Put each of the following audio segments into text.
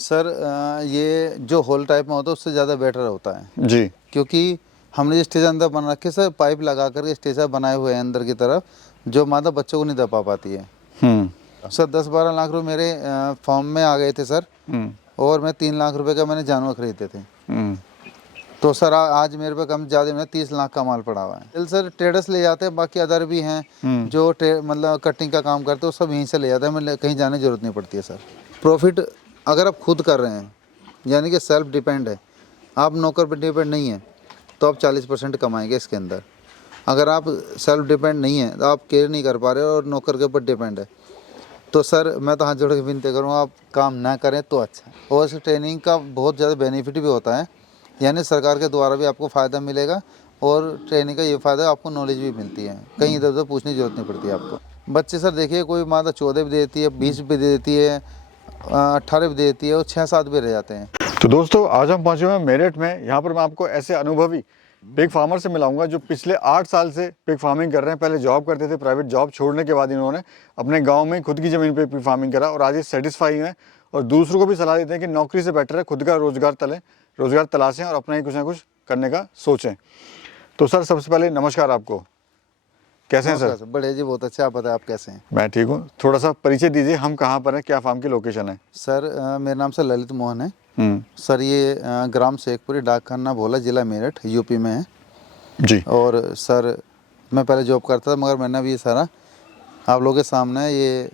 Sir ये जो whole type में होता है उससे ज़्यादा बेटर होता है जी। क्योंकि हमने जो स्टेज अंदर बना रखे सर पाइप लगा करके स्टेज बनाए हुए हैं अंदर की तरफ जो मादा बच्चों को नहीं दबा पाती है। सर 10-12 लाख रुपए मेरे फॉर्म में आ गए थे सर। और मैं 3 लाख रुपए का मैंने जानवर खरीदे थे। तो सर आज मेरे पे कम ज़्यादा में 30 लाख का माल पड़ा हुआ है। फिर सर ट्रेडर्स ले जाते हैं, बाकी अदर भी हैं जो मतलब कटिंग का काम करते हैं, सब यहीं से ले जाते हैं, मैं कहीं जाने की जरूरत नहीं पड़ती है सर। प्रॉफिट अगर आप खुद कर रहे हैं यानी कि सेल्फ डिपेंड है, आप नौकर पर डिपेंड नहीं है, तो आप 40% कमाएंगे इसके अंदर। अगर आप सेल्फ डिपेंड नहीं है तो आप केयर नहीं कर पा रहे हो और नौकर के ऊपर डिपेंड है, तो सर मैं तो हाथ जोड़ के विनती करूँगा आप काम ना करें तो अच्छा। और इस ट्रेनिंग का बहुत ज़्यादा बेनिफिट भी होता है, यानी सरकार के द्वारा भी आपको फ़ायदा मिलेगा और ट्रेनिंग का ये फ़ायदा आपको नॉलेज भी मिलती है, कहीं इधर उधर पूछने की जरूरत नहीं पड़ती है आपको। बच्चे सर देखिए कोई मादा 14 भी देती है, 20 भी देती है, 18 भी देती है और 6-7 भी रह जाते हैं। तो दोस्तों आज हम पहुंचे हुए हैं मेरठ में। यहाँ पर मैं आपको ऐसे अनुभवी पिग फार्मर से मिलाऊंगा जो पिछले 8 साल से पिग फार्मिंग कर रहे हैं। पहले जॉब करते थे, प्राइवेट जॉब छोड़ने के बाद इन्होंने अपने गांव में खुद की ज़मीन पे पिग फार्मिंग करा और आज ये सेटिस्फाई हैं और दूसरों को भी सलाह देते हैं कि नौकरी से बेटर है खुद का रोजगार तलाशें और अपना ही कुछ ना कुछ करने का सोचें। तो सर सबसे पहले नमस्कार आपको, कैसे हैं सर? बढ़िया जी, बहुत अच्छा। आप बताएं आप कैसे हैं? मैं ठीक हूँ। थोड़ा सा परिचय दीजिए, हम कहाँ पर हैं, क्या फार्म की लोकेशन है? सर मेरा नाम सर ललित मोहन है। सर ये ग्राम शेखपुरी, डाक खाना भोला, जिला मेरठ, यूपी में है जी। और सर मैं पहले जॉब करता था, मगर मैंने अभी ये सारा आप लोगों के सामने ये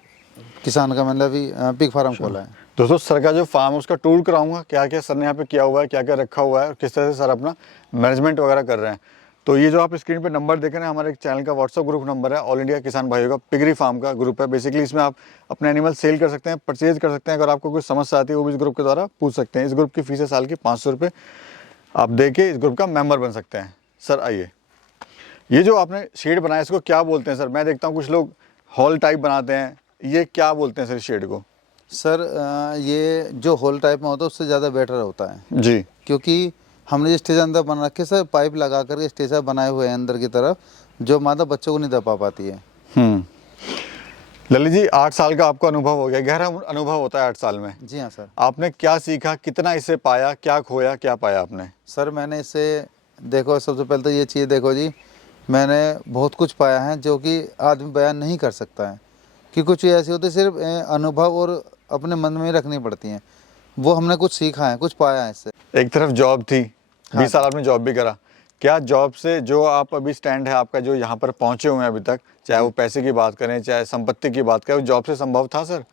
किसान का मैंने अभी पिग फार्म खोला है। दोस्तों सर का जो फार्म है उसका टूर कराऊंगा, क्या क्या सर ने यहाँ पे किया हुआ है, क्या क्या रखा हुआ है और किस तरह से सर अपना मैनेजमेंट वगैरह कर रहे हैं। तो ये जो आप स्क्रीन पे नंबर देख रहे हैं हमारे चैनल का व्हाट्सअप ग्रुप नंबर है, ऑल इंडिया किसान भाइयों का पिगरी फार्म का ग्रुप है। बेसिकली इसमें आप अपने एनिमल सेल कर सकते हैं, परचेज कर सकते हैं। अगर आपको कोई समस्या आती है वो भी इस ग्रुप के द्वारा पूछ सकते हैं। इस ग्रुप की फीस है साल की 500 रुपये, आप दे के इस ग्रुप का मेम्बर बन सकते हैं। सर आइए, ये जो आपने शेड बनाया इसको क्या बोलते हैं सर? मैं देखता हूँ कुछ लोग हॉल टाइप बनाते हैं, ये क्या बोलते हैं सर शेड को? सर ये जो होल टाइप में होता है उससे ज़्यादा बेटर होता है जी, क्योंकि हमने जो स्टेज अंदर बना रखे सर पाइप लगा करके स्टेज बनाए हुए हैं अंदर की तरफ जो मादा बच्चों को नहीं दबा पाती है। ललित जी 8 साल का आपको अनुभव हो गया, गहरा अनुभव होता है 8 साल में। जी हाँ सर। आपने क्या सीखा, कितना इससे पाया, क्या खोया, क्या पाया आपने? सर मैंने इससे देखो, सबसे पहले तो ये चीज़ देखो जी, मैंने बहुत कुछ पाया है जो कि आदमी बयान नहीं कर सकता है, कि कुछ ऐसी होती सिर्फ अनुभव और अपने मन में ही रखनी पड़ती हैं। वो हमने कुछ सीखा है, कुछ पाया है इससे। एक तरफ जॉब थी, 20 हाँ साल आपने जॉब भी करा, क्या जॉब से जो आप अभी स्टैंड है आपका, जो यहाँ पर पहुँचे हुए हैं अभी तक, चाहे वो पैसे की बात करें चाहे संपत्ति की बात करें, वो जॉब से संभव था सर?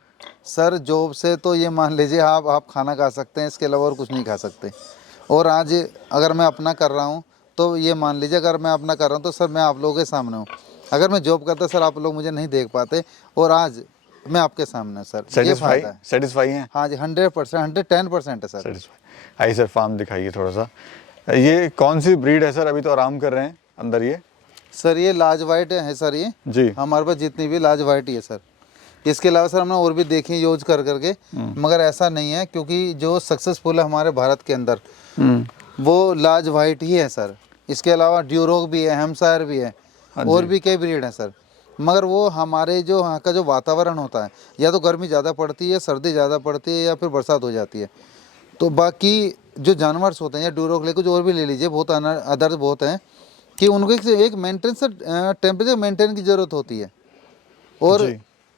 सर जॉब से तो ये मान लीजिए आप खाना खा सकते हैं, इसके अलावा और कुछ नहीं खा सकते। और आज अगर मैं अपना कर रहा हूँ तो ये मान लीजिए अगर मैं अपना कर रहा हूँ तो सर मैं आप लोगों के सामने हूँ। अगर मैं जॉब करता सर आप लोग मुझे नहीं देख पाते और आज मैं आपके सामने हूँ सर। सेटिस्फाई हैं? हाँ जी 100%, 110% है सर। सेटिस्फाई। आइए सर फार्म दिखाइए थोड़ा सा। ये कौन सी ब्रीड है सर? अभी तो आराम कर रहे हैं अंदर ये। सर ये लार्ज वाइट है सर। ये जी हमारे पास जितनी भी लार्ज वाइट ही है सर। इसके अलावा सर हमने और भी देखी यूज कर करके, मगर ऐसा नहीं है क्योंकि जो सक्सेसफुल है हमारे भारत के अंदर वो लार्ज वाइट ही है सर। इसके अलावा ड्यूरोग भी है, हेम्पशायर भी है और भी कई ब्रीड हैं सर। मगर वो हमारे जो यहाँ का जो वातावरण होता है, या तो गर्मी ज़्यादा पड़ती है, सर्दी ज़्यादा पड़ती है या फिर बरसात हो जाती है, तो बाकी जो जानवर होते हैं या ड्यूरोग ले कुछ और भी ले लीजिए, बहुत अदर बहुत हैं कि उनको एक मेंटेनेंस टेम्परेचर मेंटेन की ज़रूरत होती है और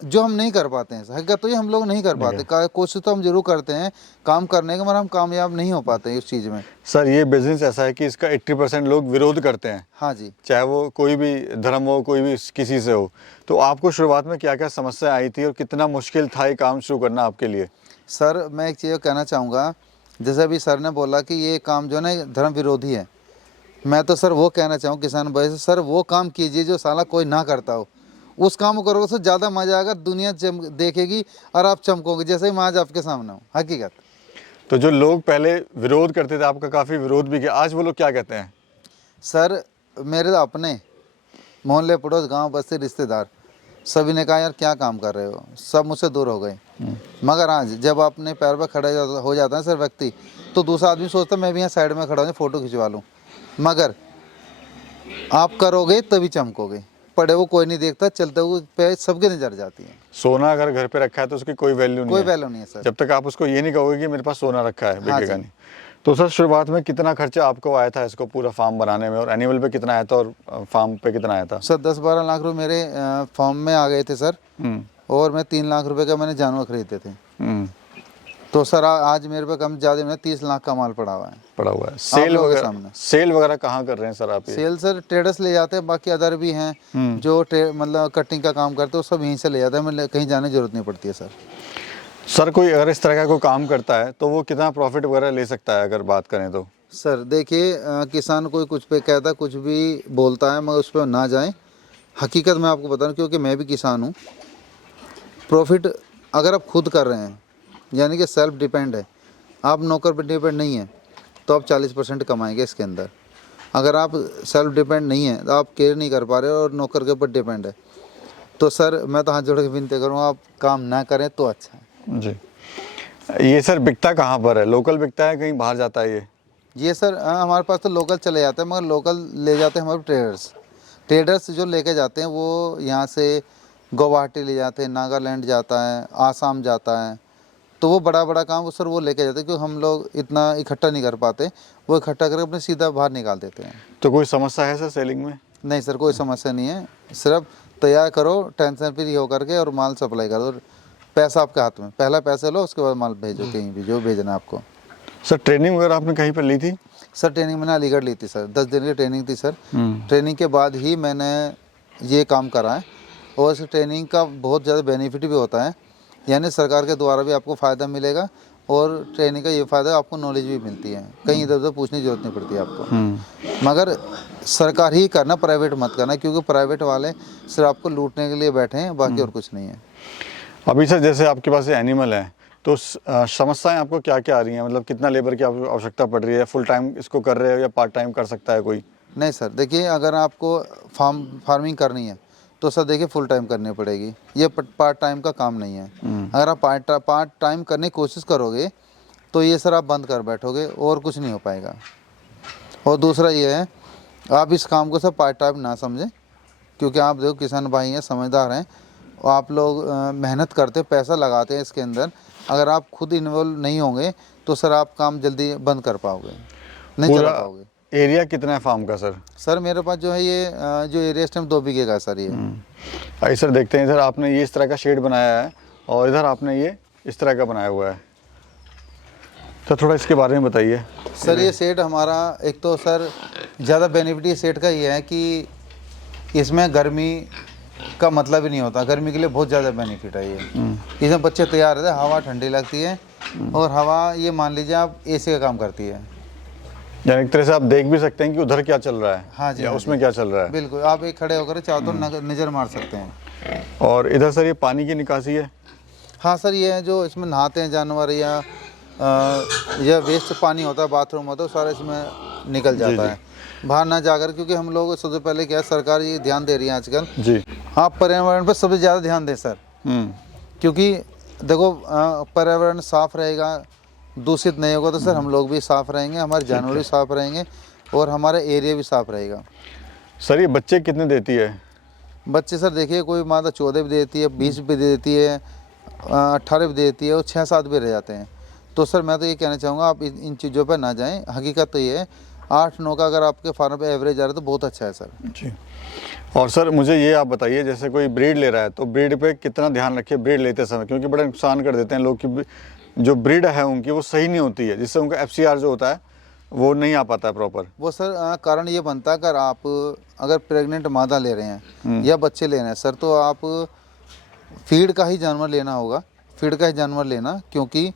जो हम नहीं कर पाते हैं। हकीकत तो ये हम लोग नहीं कर पाते। कोशिश तो हम जरूर करते हैं काम करने का, मगर हम कामयाब नहीं हो पाते हैं उस चीज़ में। सर ये बिजनेस ऐसा है कि इसका 80% लोग विरोध करते हैं। हाँ जी। चाहे वो कोई भी धर्म हो, कोई भी किसी से हो। तो आपको शुरुआत में क्या क्या समस्या आई थी और कितना मुश्किल था ये काम शुरू करना आपके लिए? सर मैं एक चीज़ कहना चाहूँगा, जैसे अभी सर ने बोला कि ये काम जो है ना धर्म विरोधी है, मैं तो सर वो कहना चाहूँ किसान भाई से, सर वो काम कीजिए जो साला कोई ना करता हो। उस काम को करोगे तो ज़्यादा मजा आएगा, दुनिया देखेगी और आप चमकोगे, जैसे ही मैं आज आपके सामने हूँ। हकीकत तो जो लोग पहले विरोध करते थे, आपका काफ़ी विरोध भी किया, आज वो लोग क्या कहते हैं? सर मेरे तो अपने मोहल्ले पड़ोस गांव बस्ती रिश्तेदार सभी ने कहा यार क्या काम कर रहे हो, सब मुझसे दूर हो गए। मगर आज जब अपने पैर पर खड़ा हो जाता है सर व्यक्ति, तो दूसरा आदमी सोचता है मैं भी यहाँ साइड में खड़ा हूँ फ़ोटो खिंचवा लूँ। मगर आप करोगे तभी चमकोगे। पड़े वो कोई नहीं देखता, चलते हुए पे सबके नजर जाती है। सोना अगर घर पे रखा है तो उसकी कोई वैल्यू नहीं कोई है, वैल्यू नहीं है सर। जब तक आप उसको ये नहीं कहोगे कि मेरे पास सोना रखा है, हाँ बिकेगा जी। नहीं। तो सर शुरुआत में कितना खर्चा आपको आया था इसको पूरा फार्म बनाने में, और एनुअल पे कितना आया था, और फार्म पे कितना आया था? सर 10-12 लाख रुपए मेरे फॉर्म में आ गए थे सर, और मैं 3 लाख रुपए का मैंने जानवर खरीदे थे। तो सर आज मेरे पे कम ज़्यादा में 30 लाख का माल पड़ा हुआ है। सेल लोगों के वगैरह, सामने। सेल वगैरह कहाँ कर रहे हैं सर आप ये? सेल सर ट्रेडर्स ले जाते हैं, बाकी अदर भी हैं जो मतलब कटिंग का काम करते हैं, वो सब यहीं से ले जाते हैं, मतलब कहीं जाने की जरूरत नहीं पड़ती है सर। सर कोई अगर इस तरह का कोई काम करता है तो वो कितना प्रॉफिट वगैरह ले सकता है अगर बात करें तो? सर देखिए, किसान कोई कुछ पे कहता है, कुछ भी बोलता है, मगर उस पर ना जाएं। हकीकत मैं आपको बता रहा हूँ, क्योंकि मैं भी किसान हूँ। प्रॉफिट अगर आप खुद कर रहे हैं, यानी कि सेल्फ डिपेंड है, आप नौकर पर डिपेंड नहीं है, तो आप 40% कमाएंगे इसके अंदर। अगर आप सेल्फ डिपेंड नहीं है, तो आप केयर नहीं कर पा रहे हो और नौकर के ऊपर डिपेंड है, तो सर मैं तो हाथ जोड़ के विनती करूँगा, आप काम ना करें तो अच्छा है जी। ये सर बिकता कहाँ पर है? लोकल बिकता है, कहीं बाहर जाता है ये सर? हमारे पास तो लोकल चले जाते हैं, मगर लोकल ले जाते हैं हमारे ट्रेडर्स जो लेके जाते हैं, वो यहाँ से गुवाहाटी ले जाते हैं, नागालैंड जाता है, आसाम जाता है, तो वो बड़ा बड़ा काम वो सर वो लेके जाते हैं, क्योंकि हम लोग इतना इकट्ठा नहीं कर पाते, वो इकट्ठा करके अपने सीधा बाहर निकाल देते हैं। तो कोई समस्या है सर सेलिंग में? नहीं सर, कोई समस्या नहीं है, सिर्फ तैयार करो टेंशन फ्री होकर के और माल सप्लाई करो, पैसा आपके हाथ में, पहला पैसा लो, उसके बाद माल भेजो कहीं भी जो भेजना है आपको। सर ट्रेनिंग वगैरह आपने कहीं पर ली थी? सर ट्रेनिंग मैंने अलीगढ़ ली थी सर, 10 दिन की ट्रेनिंग थी सर। ट्रेनिंग के बाद ही मैंने ये काम करा है, और इस ट्रेनिंग का बहुत ज़्यादा बेनिफिट भी होता है, यानी सरकार के द्वारा भी आपको फ़ायदा मिलेगा, और ट्रेनिंग का ये फ़ायदा आपको नॉलेज भी मिलती है, कहीं इधर उधर पूछने की जरूरत नहीं पड़ती आपको। मगर सरकार ही करना, प्राइवेट मत करना, क्योंकि प्राइवेट वाले सिर्फ आपको लूटने के लिए बैठे हैं, बाकी और कुछ नहीं है। अभी सर जैसे आपके पास ये एनिमल है, तो समस्याएं आपको क्या क्या आ रही हैं? मतलब कितना लेबर की आपको आवश्यकता पड़ रही है? फुल टाइम इसको कर रहे हो या पार्ट टाइम कर सकता है कोई? नहीं सर देखिए, अगर आपको फार्मिंग करनी है तो सर देखिए फुल टाइम करनी पड़ेगी, ये पार्ट टाइम का काम नहीं है। अगर आप पार्ट टाइम करने की कोशिश करोगे तो ये सर आप बंद कर बैठोगे और कुछ नहीं हो पाएगा। और दूसरा ये है, आप इस काम को सर पार्ट टाइम ना समझें, क्योंकि आप देखो किसान भाई हैं, समझदार हैं, और आप लोग मेहनत करते, पैसा लगाते हैं इसके अंदर। अगर आप खुद इन्वॉल्व नहीं होंगे तो सर आप काम जल्दी बंद कर पाओगे, नहीं चला पाओगे। एरिया कितना है फार्म का सर? सर मेरे पास जो है ये जो एरिया इस टाइम 2 बीघे का है सर ये। आइए सर देखते हैं, इधर आपने ये इस तरह का शेड बनाया है, और इधर आपने ये इस तरह का बनाया हुआ है, तो थोड़ा इसके बारे में बताइए। सर ये सेट हमारा, एक तो सर ज़्यादा बेनिफिट ये सेट का ये है कि इसमें गर्मी का मतलब ही नहीं होता, गर्मी के लिए बहुत ज़्यादा बेनिफिट है ये। इसमें बच्चे तैयार रहते हैं, हवा ठंडी लगती है, और हवा ये मान लीजिए आप एसी का काम करती है, यानी एक तरह से आप देख भी सकते हैं कि उधर क्या चल रहा है। हाँ जी, या हाँ उसमें जी। क्या चल रहा है। बिल्कुल, आप एक खड़े होकर चारों तरफ नज़र मार सकते हैं। और इधर सर ये पानी की निकासी है? हाँ सर, ये है जो इसमें नहाते हैं जानवर, या वेस्ट पानी होता है, बाथरूम होता है, सारा इसमें निकल जाता है बाहर ना जाकर, क्योंकि हम लोग सबसे पहले क्या है, सरकार ये ध्यान दे रही है आजकल जी, आप पर्यावरण पर सबसे ज़्यादा ध्यान दें सर। क्योंकि देखो पर्यावरण साफ रहेगा, दूषित नहीं होगा, तो सर हम लोग भी साफ रहेंगे, हमारे जानवर भी साफ रहेंगे, और हमारा एरिया भी साफ रहेगा। सर ये बच्चे कितने देती है? बच्चे सर देखिए, कोई मादा 14 भी देती है, 20 भी देती है, 18 भी देती है, और 6-7 भी रह जाते हैं। तो सर मैं तो ये कहना चाहूँगा, आप इन चीज़ों पर ना जाएं। हकीकत तो ये है, 8-9 का अगर आपके फार्म पे एवरेज आ रहा है तो बहुत अच्छा है सर। जी। और सर मुझे ये आप बताइए, जैसे कोई ब्रीड ले रहा है तो ब्रीड पे कितना ध्यान रखिए ब्रीड लेते समय, क्योंकि बड़ा नुकसान कर देते हैं लोग कि जो ब्रीड है उनकी वो सही नहीं होती है, जिससे उनका FCR जो होता है वो नहीं आ पाता है प्रॉपर। वो सर कारण ये बनता है, अगर आप अगर प्रेग्नेंट मादा ले रहे हैं या बच्चे ले रहे हैं सर, तो आप फीड का ही जानवर लेना होगा, फीड का ही जानवर लेना, क्योंकि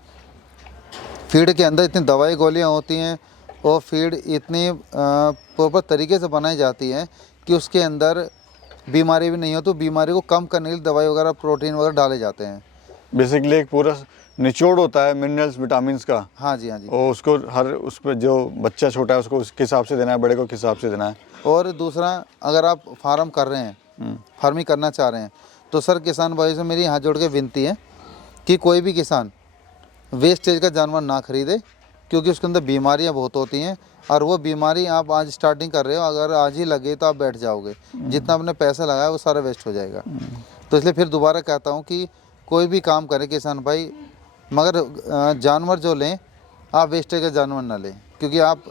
फीड के अंदर इतनी दवाई गोलियाँ होती हैं, और फीड इतनी प्रॉपर तरीके से बनाई जाती है कि उसके अंदर बीमारी भी नहीं हो, तो बीमारी को कम करने के लिए दवाई वगैरह, प्रोटीन वगैरह डाले जाते हैं। बेसिकली एक पूरा निचोड़ होता है मिनरल्स विटामिन्स का। हाँ जी, हाँ जी। और उसको हर उस पर जो बच्चा छोटा है उसको उसके हिसाब से देना है, बड़े को किस हिसाब से देना है। और दूसरा, अगर आप फार्म कर रहे हैं, फार्मिंग करना चाह रहे हैं, तो सर किसान भाई से मेरी हाथ जोड़ के विनती है कि कोई भी किसान वेस्टेज का जानवर ना खरीदे, क्योंकि उसके अंदर बीमारियां बहुत होती हैं और वो बीमारी आप आज स्टार्टिंग कर रहे हो, अगर आज ही लगे तो आप बैठ जाओगे, जितना आपने पैसा लगाया वो सारा वेस्ट हो जाएगा। तो इसलिए फिर दोबारा कहता हूँ कि कोई भी काम करे किसान भाई, मगर जानवर जो लें आप वेस्टेज का जानवर ना लें, क्योंकि आप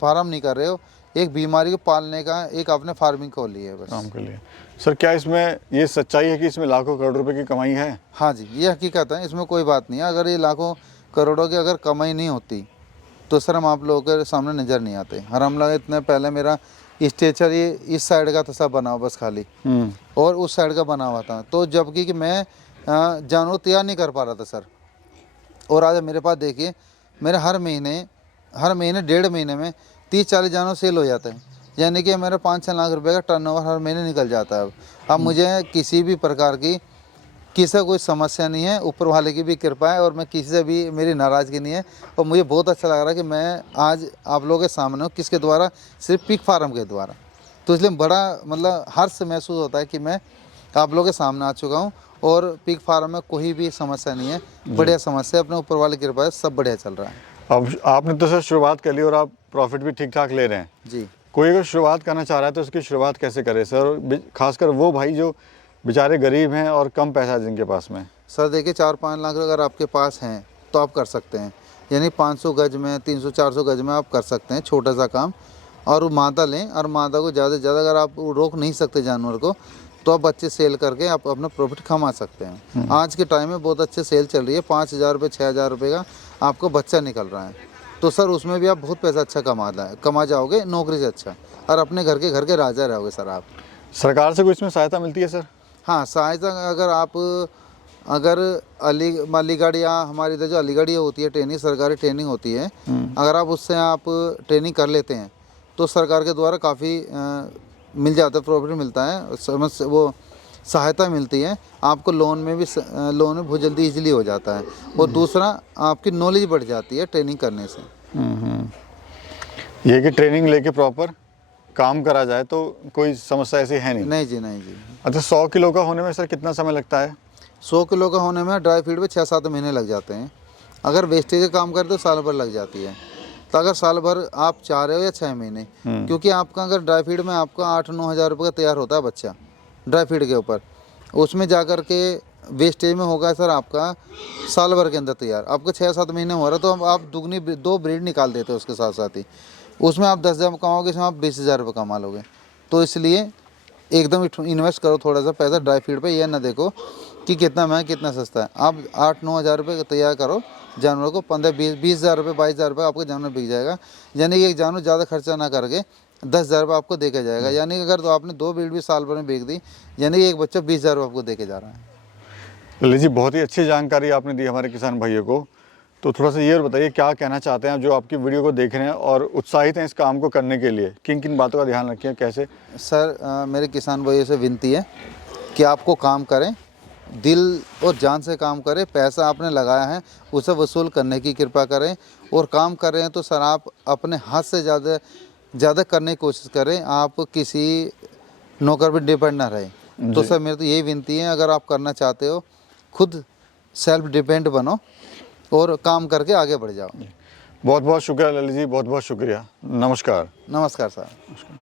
फार्म नहीं कर रहे हो, एक बीमारी को पालने का एक आपने फार्मिंग खोल ली है बस। काम के लिए सर, क्या इसमें ये सच्चाई है कि इसमें लाखों करोड़ रुपए की कमाई है? हाँ जी, ये हकीकत है, इसमें कोई बात नहीं है। अगर ये लाखों करोड़ों की अगर कमाई नहीं होती तो सर हम आप लोगों के सामने नज़र नहीं आते। और हम लोग इतने पहले मेरा स्ट्रेचर ये इस साइड का था सब बना हुआ बस खाली, और उस साइड का बना हुआ था, तो जबकि कि मैं जानवर तैयार नहीं कर पा रहा था सर। और आज मेरे पास देखिए, मेरे हर महीने 1.5 महीने में 30-40 जानवर सेल हो जाते हैं, यानी कि मेरा 5-6 लाख रुपए का टर्नओवर हर महीने निकल जाता है। अब मुझे किसी भी प्रकार की किसी कोई समस्या नहीं है, ऊपर वाले की भी कृपा है, और मैं किसी से भी मेरी नाराज़गी नहीं है। और मुझे बहुत अच्छा लग रहा है कि मैं आज आप लोगों के सामने हूँ, किसके द्वारा, सिर्फ पिग फार्म के द्वारा। तो इसलिए बड़ा मतलब हर्ष महसूस होता है कि मैं आप लोगों के सामने आ चुका हूँ, और पिग फार्म में कोई भी समस्या नहीं है, बढ़िया समस्या, अपने ऊपर वाले की कृपा है, सब बढ़िया चल रहा है। अब आपने तो सर शुरुआत कर ली और आप प्रॉफिट भी ठीक ठाक ले रहे हैं जी। कोई अगर शुरुआत करना चाह रहा है तो उसकी शुरुआत कैसे करे सर, खासकर वो भाई जो बेचारे गरीब हैं और कम पैसा है जिनके पास में? सर देखिए, 4-5 लाख अगर आपके पास हैं तो आप कर सकते हैं, यानी 500 गज में, 300-400 गज में आप कर सकते हैं छोटा सा काम। और वो मादा लें, और मादा को ज़्यादा से ज़्यादा अगर आप रोक नहीं सकते जानवर को, तो आप बच्चे सेल करके आप अपना प्रॉफिट कमा सकते हैं। आज के टाइम में बहुत अच्छे सेल चल रही है, 5,000 रुपये 6,000 रुपये का आपको बच्चा निकल रहा है, तो सर उसमें भी आप बहुत पैसा अच्छा कमा जाओगे नौकरी से अच्छा, और अपने घर के राजा रहोगे सर आप। सरकार से कोई इसमें सहायता मिलती है सर? हाँ, सहायता अगर आप अलीगढ़ या हमारी इधर जो अलीगढ़ ये होती है ट्रेनिंग, सरकारी ट्रेनिंग होती है, अगर आप उससे आप ट्रेनिंग कर लेते हैं तो सरकार के द्वारा काफ़ी मिल जाता है, प्रॉफिट मिलता है, वो सहायता मिलती है आपको। लोन में बहुत जल्दी इजीली हो जाता है, और दूसरा आपकी नॉलेज बढ़ जाती है ट्रेनिंग करने से। ये कि ट्रेनिंग लेके प्रॉपर काम करा जाए तो कोई समस्या ऐसी है नहीं? नहीं जी, नहीं जी। अच्छा, 100 किलो का होने में सर कितना समय लगता है? 100 किलो का होने में ड्राई फीड में 6-7 महीने लग जाते हैं। अगर वेस्टेज का काम करें तो साल भर लग जाती है। तो अगर साल भर आप चाह रहे हो या 6 महीने, क्योंकि आपका अगर ड्राई फीड में आपका 8-9 हज़ार रुपये का तैयार होता है बच्चा ड्राई फीड के ऊपर, उसमें जा कर के वेस्टेज में होगा सर आपका साल भर के अंदर तैयार। आपको 6-7 महीने हो रहा है तो आप दुगनी 2 ब्रीड निकाल देते हो उसके साथ साथ ही, उसमें आप 10,000 कमाओगे, इसमें आप 20,000 रुपये कमा लोगे। तो इसलिए एकदम इन्वेस्ट करो थोड़ा सा पैसा ड्राई फीड पे, यह ना देखो कि कितना महंगा कितना सस्ता है। आप 8-9 हज़ार रुपये तैयार करो जानवर को, 15-20 हज़ार रुपये 22,000 रुपये आपका जानवर बिक जाएगा। यानी कि एक जानवर ज़्यादा खर्चा ना करके 10,000 रुपये आपको दे के जाएगा। यानी कि अगर तो आपने 2 ब्रीड भी साल भर में बेच दी, यानी कि एक बच्चा 20,000 रुपये आपको दे के जा रहा है। ललित जी, बहुत ही अच्छी जानकारी आपने दी हमारे किसान भाइयों को। तो थोड़ा सा ये बताइए, क्या कहना चाहते हैं आप जो आपकी वीडियो को देख रहे हैं और उत्साहित हैं इस काम को करने के लिए? किन किन बातों का ध्यान रखें, कैसे? सर मेरे किसान भाइयों से विनती है कि आपको काम करें, दिल और जान से काम करें, पैसा आपने लगाया है उसे वसूल करने की कृपा करें, और काम कर रहे हैं तो सर आप अपने हाथ से ज़्यादा करने की कोशिश करें, आप किसी नौकर पर डिपेंड ना रहें। तो सर मेरी तो यही विनती है, अगर आप करना चाहते हो खुद सेल्फ डिपेंड बनो और काम करके आगे बढ़ जाओ। बहुत बहुत शुक्रिया ललित जी, बहुत बहुत शुक्रिया। नमस्कार। नमस्कार सर।